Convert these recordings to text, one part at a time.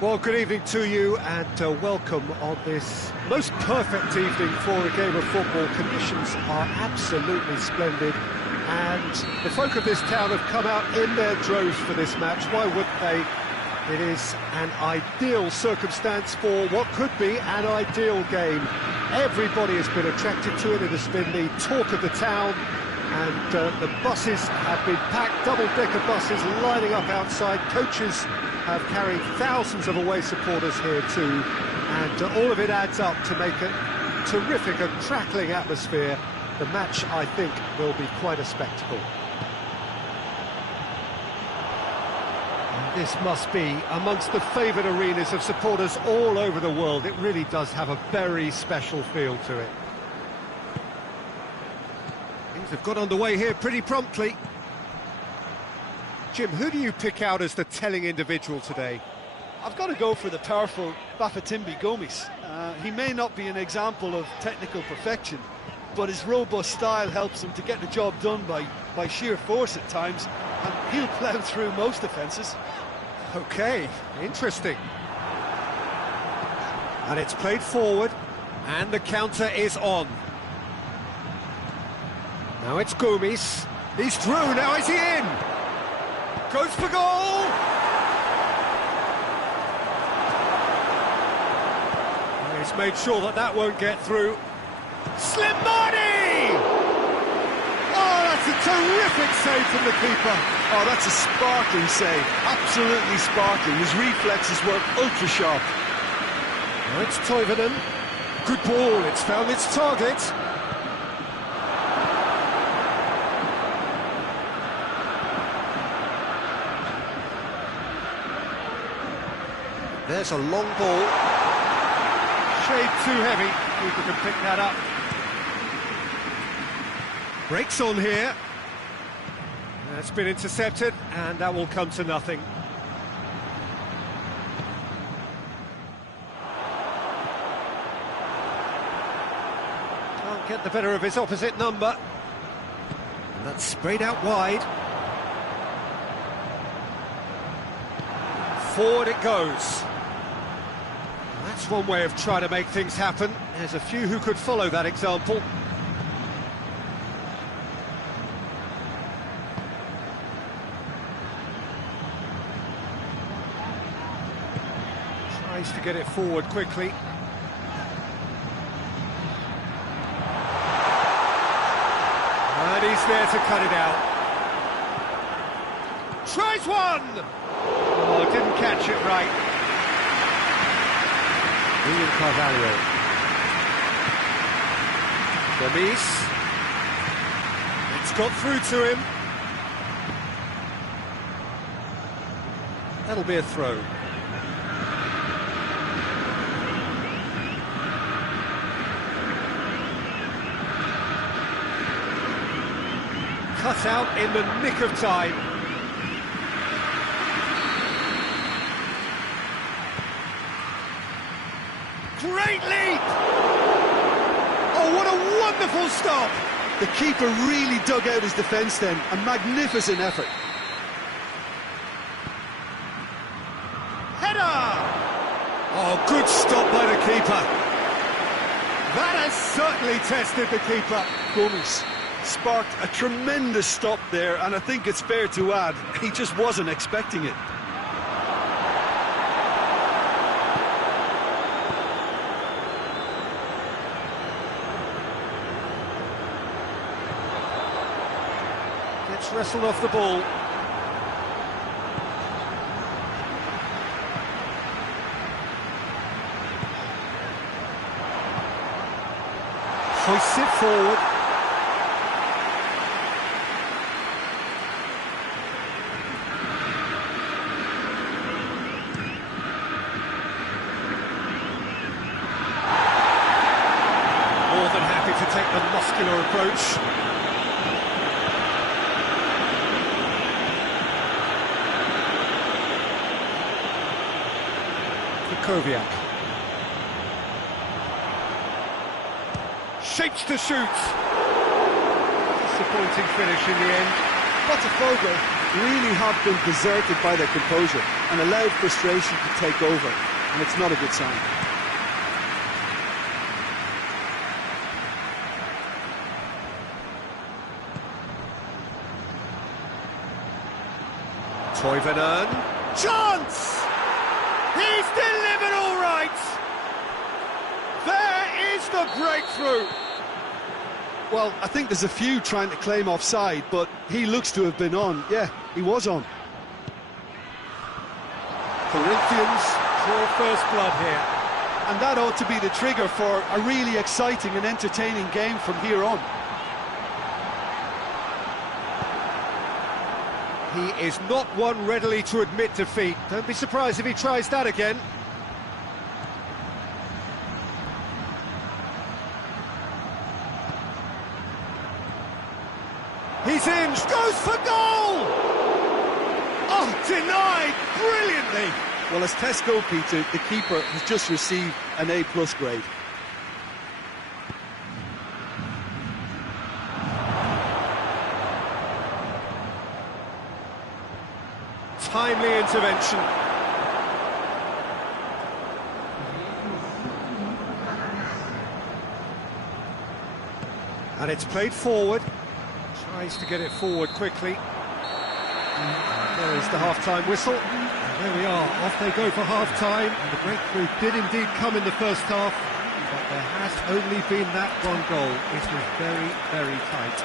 Well, good evening to you and welcome on this most perfect evening for a game of football. Conditions are absolutely splendid and the folk of this town have come out in their droves for this match. Why wouldn't they? It is an ideal circumstance for what could be an ideal game. Everybody has been attracted to it. It has been the talk of the town, and the buses have been packed, double-decker buses lining up outside. Coaches have carried thousands of away supporters here too, and all of it adds up to make a terrific and crackling atmosphere. The match, I think, will be quite a spectacle. And this must be amongst the favoured arenas of supporters all over the world. It really does have a very special feel to it. Things have got underway here pretty promptly. Jim, who do you pick out as the telling individual today? I've got to go for the powerful Bafétimbi Gomis. He may not be an example of technical perfection, but his robust style helps him to get the job done by sheer force at times, and he'll plough through most defences. OK, interesting. And it's played forward, and the counter is on. Now it's Gomis. He's through, now is he in? Goes for goal! He's made sure that that won't get through. Slim Marty! Oh, that's a terrific save from the keeper. Oh, that's a sparkling save. Absolutely sparkling. His reflexes work ultra sharp. Now it's Toivonen. Good ball, it's found its target. There's a long ball. Shade too heavy. Keeper can pick that up. Breaks on here. That's been intercepted, and that will come to nothing. Can't get the better of his opposite number. And that's sprayed out wide. Forward it goes. That's one way of trying to make things happen. There's a few who could follow that example. Tries to get it forward quickly. And he's there to cut it out. Tries one! Oh, didn't catch it right. William Carvalho. Gomis. It's got through to him. That'll be a throw. Cut out in the nick of time. Great leap! Oh, what a wonderful stop! The keeper really dug out his defence then. A magnificent effort. Header! Oh, good stop by the keeper. That has certainly tested the keeper. Gomis sparked a tremendous stop there, and I think it's fair to add, he just wasn't expecting it. Gets wrestled off the ball. Hoists it forward. More than happy to take the muscular approach. Koviak. Shapes to shoot. Disappointing finish in the end. Botafogo really have been deserted by their composure and allowed frustration to take over, and it's not a good sign. Toivonen. Chance! He's delivered all right! There is the breakthrough! Well, I think there's a few trying to claim offside, but he looks to have been on. Yeah, he was on. Corinthians draw first blood here. And that ought to be the trigger for a really exciting and entertaining game from here on. He is not one readily to admit defeat. Don't be surprised if he tries that again. He's in, goes for goal! Oh, denied brilliantly! Well, as tests go, Peter, the keeper has just received an A+ grade. Timely intervention. And it's played forward. Tries to get it forward quickly. There is the half-time whistle. And there we are, off they go for half-time. The breakthrough did indeed come in the first half, but there has only been that one goal. It was very, very tight.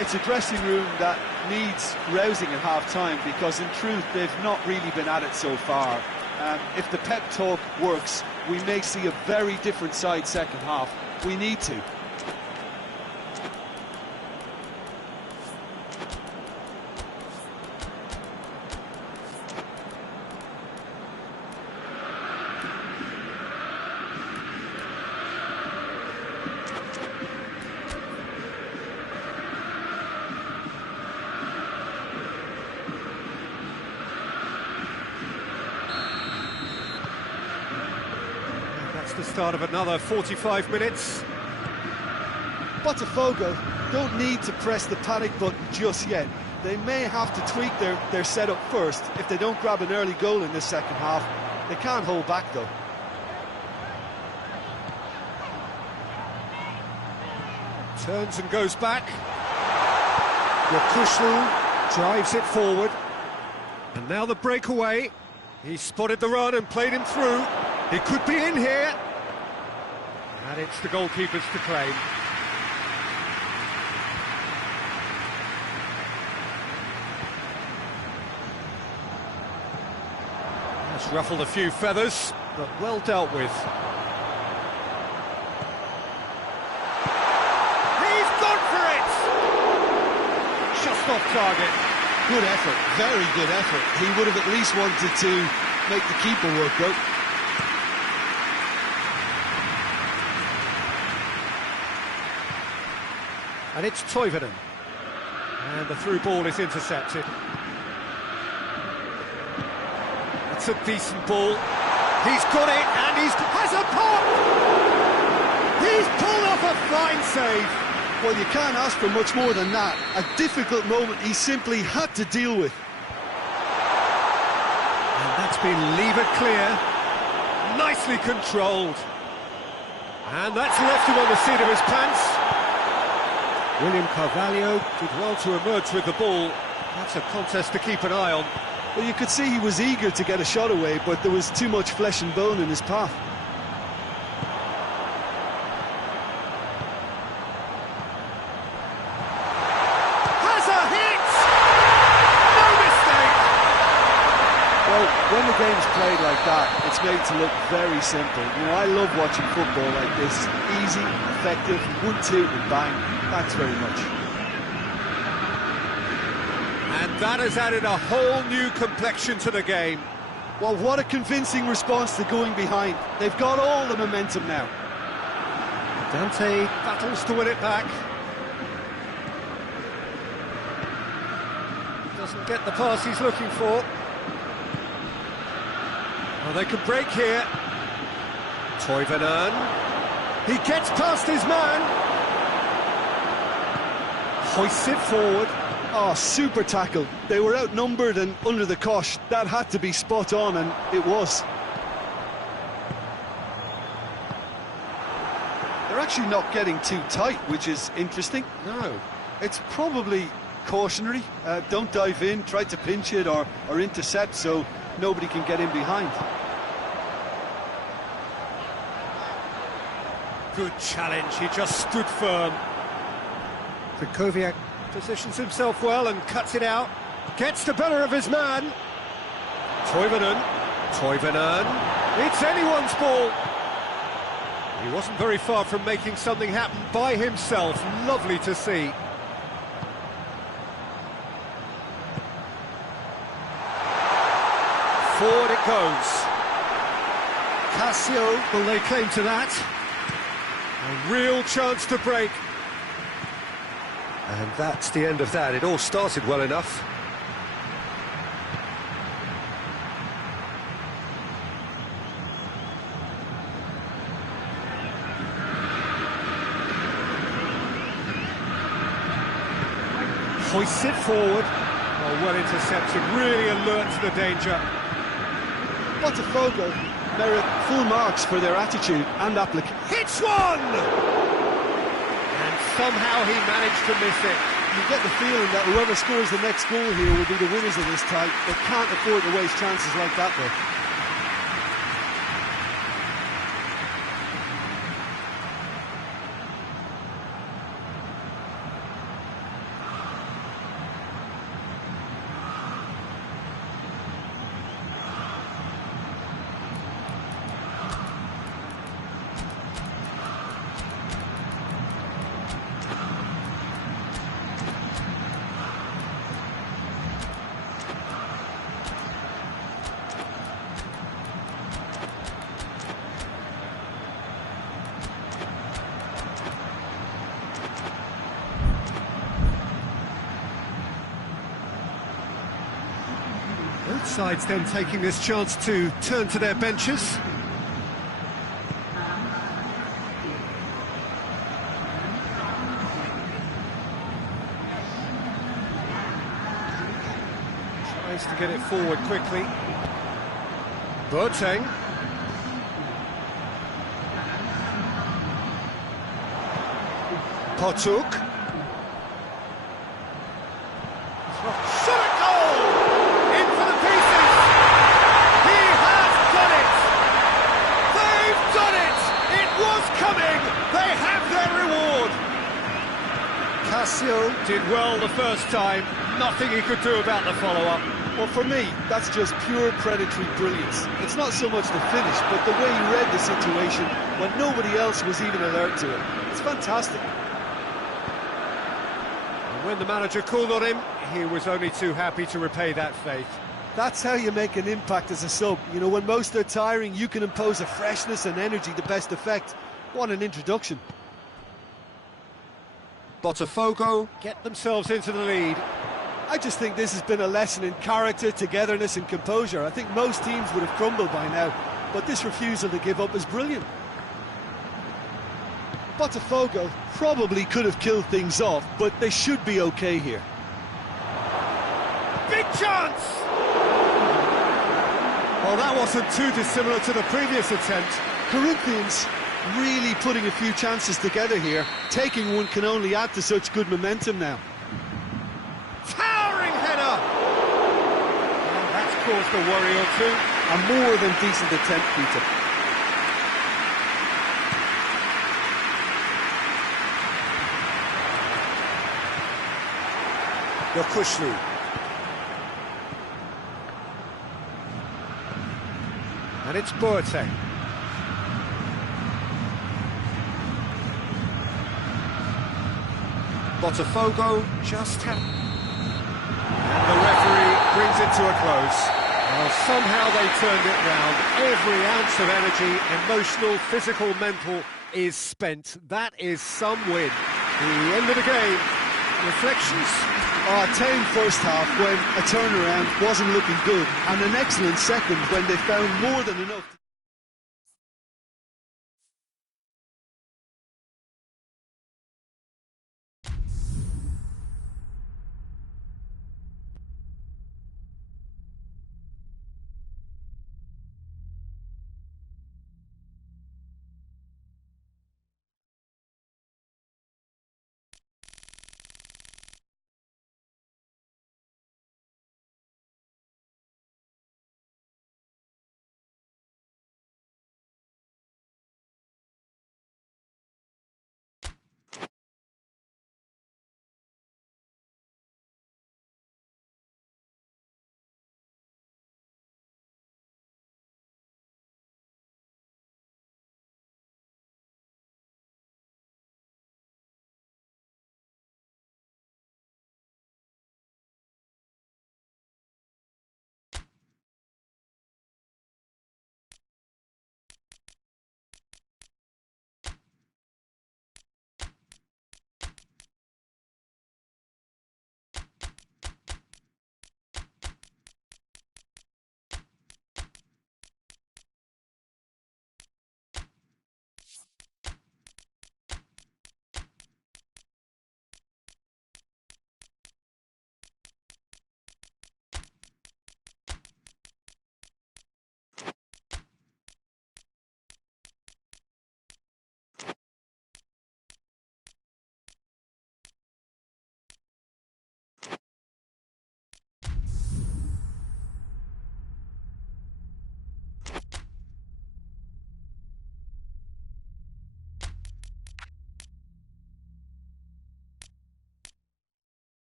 It's a dressing room that needs rousing at half-time, because in truth they've not really been at it so far. If the pep talk works, we may see a very different side second half. We need to. The start of another 45 minutes. Botafogo don't need to press the panic button just yet. They may have to tweak their setup first if they don't grab an early goal in this second half. They can't hold back though. Turns and goes back. Yakushlu drives it forward. And now the breakaway. He spotted the run and played him through. He could be in here. And it's the goalkeepers to claim. That's ruffled a few feathers, but well dealt with. He's gone for it! Just off target. Good effort, very good effort. He would have at least wanted to make the keeper work though. And it's Toivonen. And the through ball is intercepted. It's a decent ball. He's got it, and has a pop! He's pulled off a fine save. Well, you can't ask for much more than that. A difficult moment he simply had to deal with. And that's been levered clear. Nicely controlled. And that's left him on the seat of his pants. William Carvalho did well to emerge with the ball. That's a contest to keep an eye on. Well, you could see he was eager to get a shot away, but there was too much flesh and bone in his path. Has a hit! No mistake! Well, when the game's played like that, it's made to look very simple. You know, I love watching football like this. Easy, effective, 1-2 and bang. Thanks very much. And that has added a whole new complexion to the game. Well, what a convincing response to going behind. They've got all the momentum now. Dante battles to win it back. Doesn't get the pass he's looking for. Well, they can break here. Toivonen. He gets past his man. Hoists it forward. Oh, super tackle. They were outnumbered and under the cosh. That had to be spot on, and it was. They're actually not getting too tight, which is interesting. No. It's probably cautionary. Don't dive in, try to pinch it or intercept so nobody can get in behind. Good challenge, he just stood firm. Krychowiak positions himself well and cuts it out. Gets the better of his man. Toivonen. It's anyone's ball. He wasn't very far from making something happen by himself. Lovely to see. Forward it goes. Cassio will lay claim to that. A real chance to break. And that's the end of that. It all started well enough. Hoists it forward. Oh, well intercepted, really alert to the danger. Botafogo merit full marks for their attitude and application. Hits one! And somehow he managed to miss it. You get the feeling that whoever scores the next goal here will be the winners of this tie. They can't afford to waste chances like that, though. Both sides then taking this chance to turn to their benches. Tries to get it forward quickly. Boateng. Potuk. Shot at goal! Into the pieces! He has done it! They've done it! It was coming! They have their reward! Cassio did well the first time. Nothing he could do about the follow-up. Well, for me, that's just pure predatory brilliance. It's not so much the finish, but the way he read the situation when nobody else was even alert to it. It's fantastic. And when the manager called on him, he was only too happy to repay that faith. That's how you make an impact as a sub. You know, when most are tiring, you can impose a freshness and energy to best effect. What an introduction. Botafogo get themselves into the lead. I just think this has been a lesson in character, togetherness and composure. I think most teams would have crumbled by now, but this refusal to give up is brilliant. Botafogo probably could have killed things off, but they should be okay here. Big chance! Well, that wasn't too dissimilar to the previous attempt. Corinthians really putting a few chances together here. Taking one can only add to such good momentum now. Towering header! Well, that's caused a worry or two. A more than decent attempt, Peter. Yokushlu. And it's Boateng. Botafogo just and the referee brings it to a close. Well, somehow they turned it round. Every ounce of energy, emotional, physical, mental, is spent. That is some win. The end of the game. Reflections? Oh, a tame first half when a turnaround wasn't looking good, and an excellent second when they found more than enough.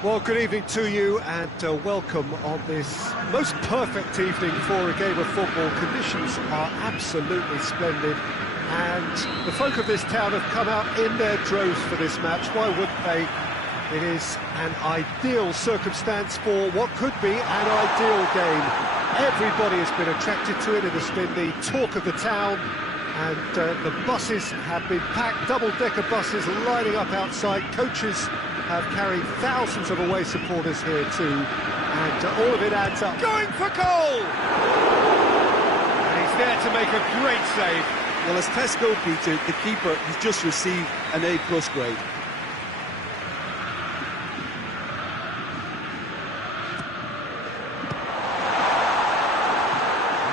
Well, good evening to you and welcome on this most perfect evening for a game of football. Conditions are absolutely splendid and the folk of this town have come out in their droves for this match. Why wouldn't they? It is an ideal circumstance for what could be an ideal game. Everybody has been attracted to it. It has been the talk of the town, and the buses have been packed, double-decker buses lining up outside. Coaches have carried thousands of away supporters here too, and all of it adds up. Going for goal! And he's there to make a great save. Well, as test goalkeeper, the keeper has just received an A+ grade.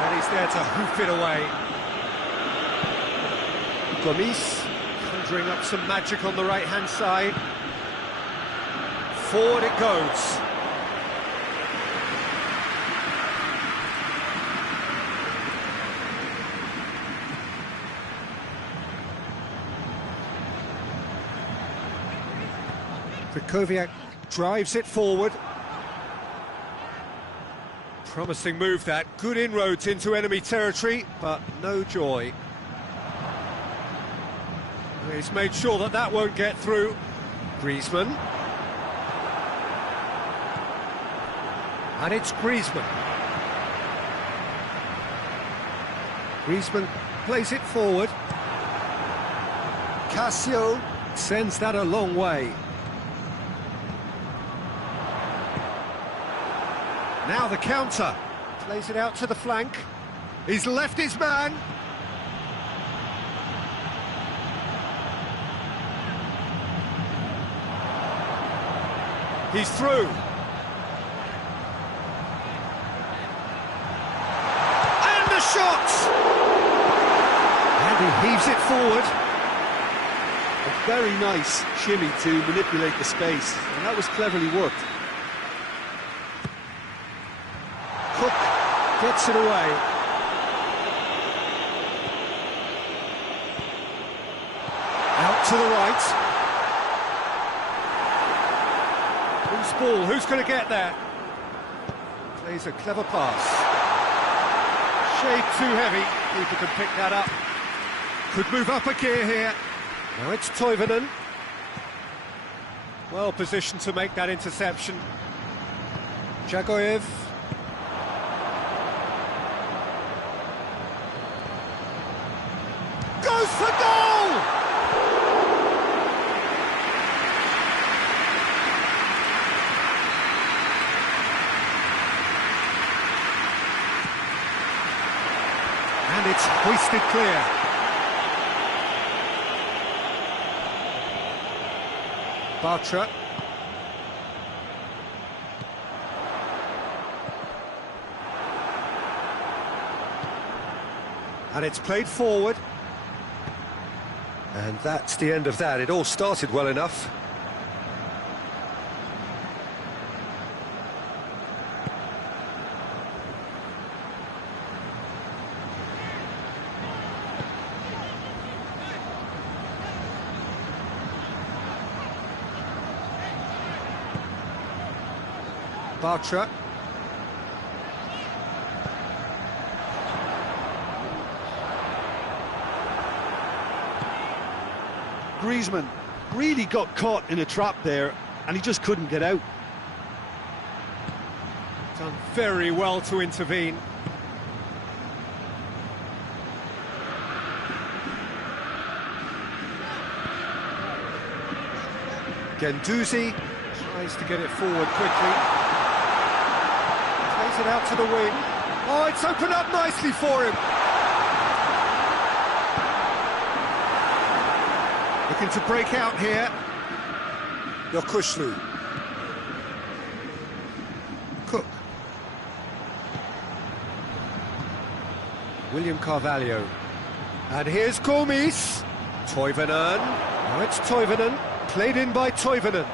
And he's there to hoof it away. Gomis conjuring up some magic on the right-hand side. Forward it goes. Krychowiak drives it forward. Promising move that. Good inroads into enemy territory, but no joy. He's made sure that that won't get through. Griezmann. And it's Griezmann. Griezmann plays it forward. Cassio sends that a long way. Now the counter. Plays it out to the flank. He's left his man. He's through. And the shot! And he heaves it forward. A very nice shimmy to manipulate the space, and that was cleverly worked. Cook gets it away. Out to the right. Who's ball? Who's going to get there? Plays a clever pass. Shade too heavy. Keeper can pick that up. Could move up a gear here. Now it's Toivonen. Well positioned to make that interception. Jagoyev. Goes for goal! And it's hoisted clear. Bartra. And it's played forward. And that's the end of that. It all started well enough. Bartra. Griezmann really got caught in a trap there, and he just couldn't get out. Done very well to intervene. Guendouzi tries to get it forward quickly. Plays it out to the wing. Oh, it's opened up nicely for him. Looking to break out here. Yokushlu. Cook. William Carvalho. And here's Gomis. Toivonen. Now it's Toivonen. Played in by Toivonen.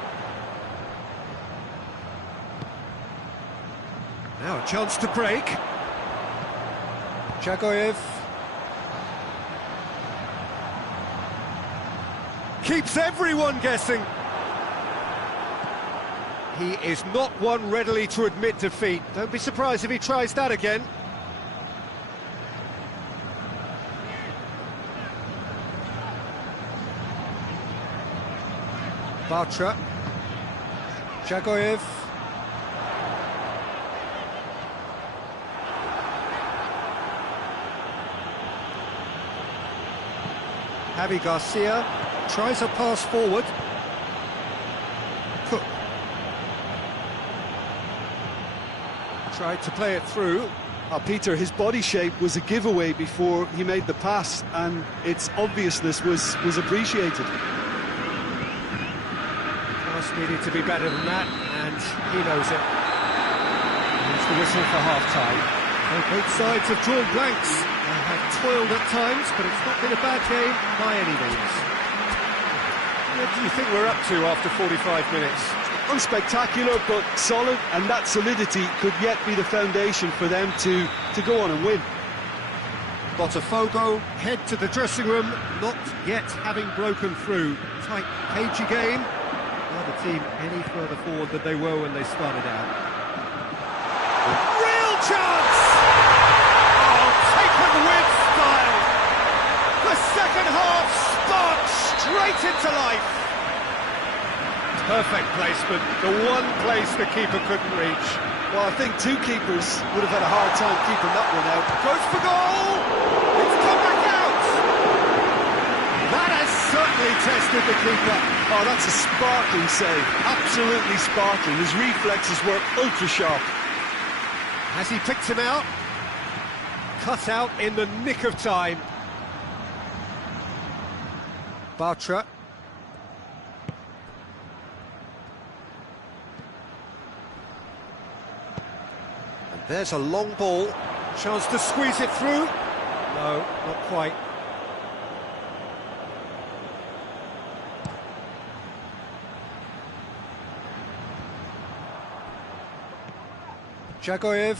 Now a chance to break. Jagoyev. Keeps everyone guessing. He is not one readily to admit defeat. Don't be surprised if he tries that again. Bartra. Jagoyev. Javi Garcia tries a pass forward. Cook tried to play it through. Peter, his body shape was a giveaway before he made the pass, and its obviousness was appreciated. Pass needed to be better than that, and he knows it. Here's the whistle for half-time. Well, both sides have drawn blanks. They have toiled at times, but it's not been a bad game by any means. What do you think we're up to after 45 minutes? Unspectacular, but solid, and that solidity could yet be the foundation for them to go on and win. Botafogo head to the dressing room, not yet having broken through. Tight, cagey game. Neither team any further forward than they were when they started out. Real chance! Oh, taken with style! The second half sparked straight into life. Perfect placement, the one place the keeper couldn't reach. Well, I think two keepers would have had a hard time keeping that one out. Goes for goal! It's come back out! That has certainly tested the keeper. Oh, that's a sparkling save, absolutely sparkling. His reflexes were ultra sharp. Has he picked him out? Cut out in the nick of time. Bartra. And there's a long ball. Chance to squeeze it through. No, not quite. Jagoyev.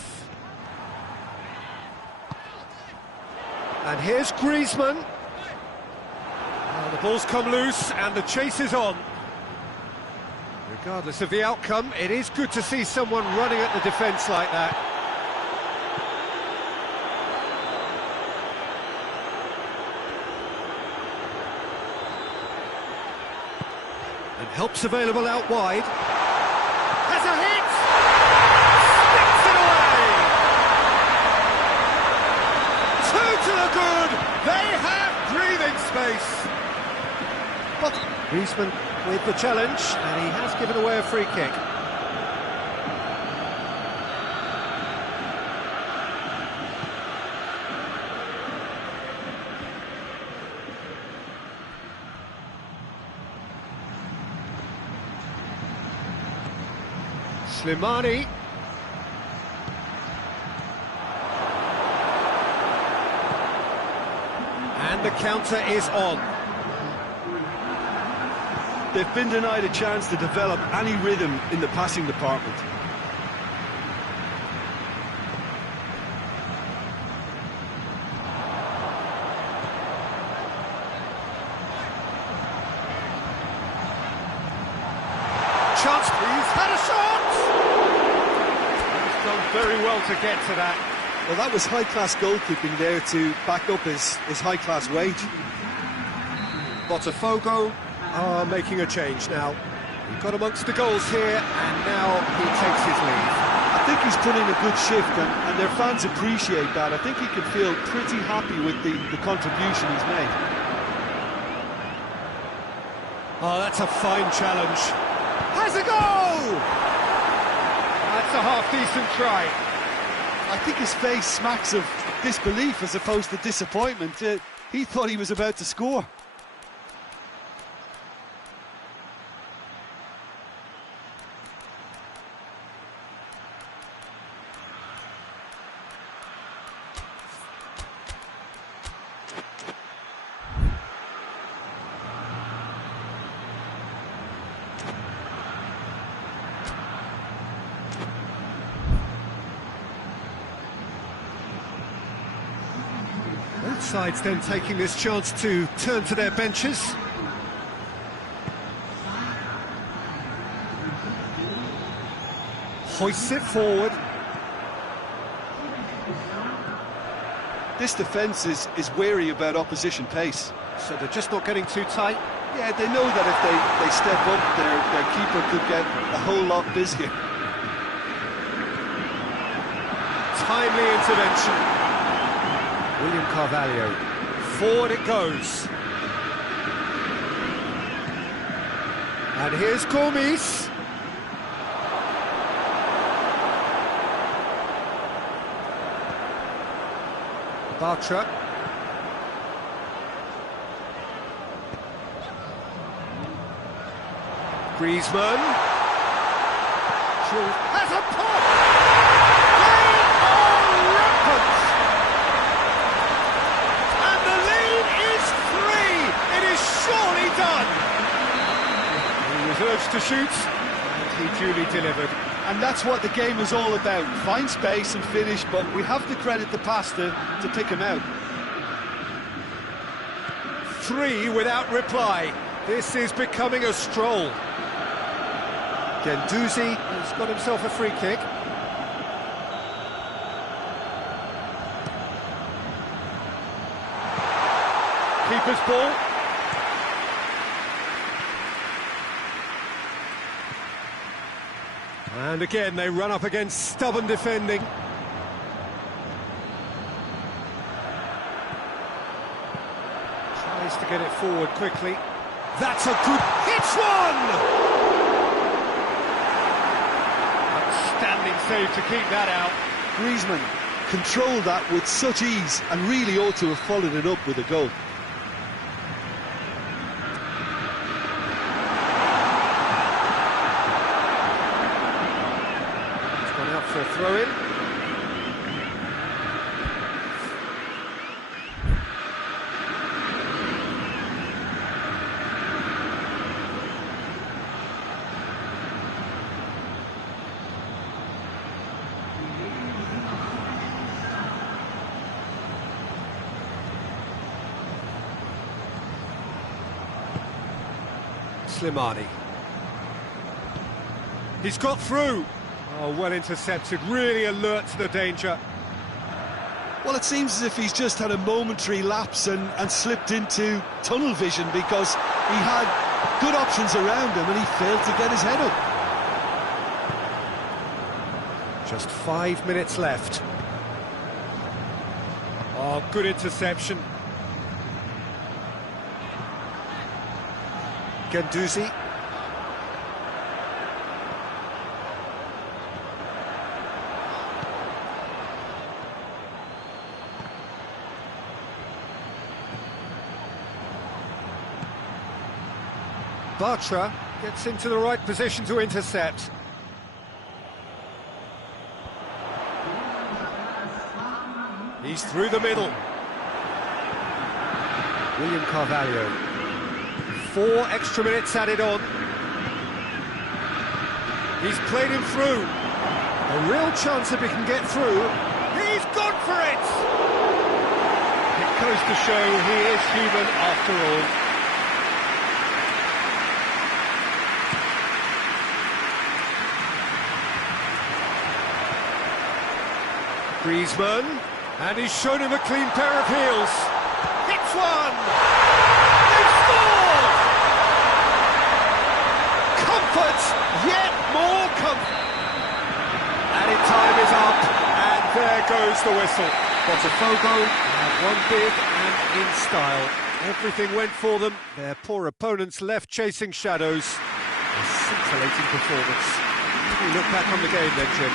And here's Griezmann. The ball's come loose and the chase is on. Regardless of the outcome, it is good to see someone running at the defence like that. And help's available out wide. Has a hit! Sticks it away! Two to the good! They have breathing space! But Griezmann with the challenge, and he has given away a free kick. Slimani. And the counter is on. They've been denied a chance to develop any rhythm in the passing department. Chance, he's had a shot! He's done very well to get to that. Well, that was high-class goalkeeping there to back up his high-class wage. Botafogo are making a change now. He got amongst the goals here, and now he takes his leave. I think he's put in a good shift, and their fans appreciate that. I think he can feel pretty happy with the contribution he's made. Oh, that's a fine challenge. Has a goal! That's a half-decent try. I think his face smacks of disbelief as opposed to disappointment. He thought he was about to score. Both sides then taking this chance to turn to their benches. Hoists it forward. This defence is wary about opposition pace. So they're just not getting too tight. Yeah, they know that if they step up, their keeper could get a whole lot busier. Timely intervention. William Carvalho. Forward it goes. And here's Gomis. Bartra. Griezmann. Jules has a pop! They are rampant! And the lead is 3! It is surely done! He was urged to shoot, and he duly delivered. And that's what the game is all about. Find space and finish, but we have to credit the pass to pick him out. 3 without reply. This is becoming a stroll. Guendouzi has got himself a free kick. Keeper's ball. And again, they run up against stubborn defending. Tries to get it forward quickly. That's a good hit one! Outstanding save to keep that out. Griezmann controlled that with such ease and really ought to have followed it up with a goal. For a throw-in. Slimani. He's got through. Oh, well intercepted, really alert to the danger. Well, it seems as if he's just had a momentary lapse and slipped into tunnel vision because he had good options around him and he failed to get his head up. Just 5 minutes left. Oh, good interception. Guendouzi. Bartra gets into the right position to intercept. He's through the middle. William Carvalho. 4 extra minutes added on. He's played him through. A real chance if he can get through. He's gone for it! It goes to show he is human after all. Griezmann, and he's shown him a clean pair of heels. Hits one! They've scored! Comfort, yet more comfort. Added time is up, and there goes the whistle. Botafogo had one big and in style. Everything went for them. Their poor opponents left chasing shadows. A scintillating performance. How do you look back on the game then, Jim?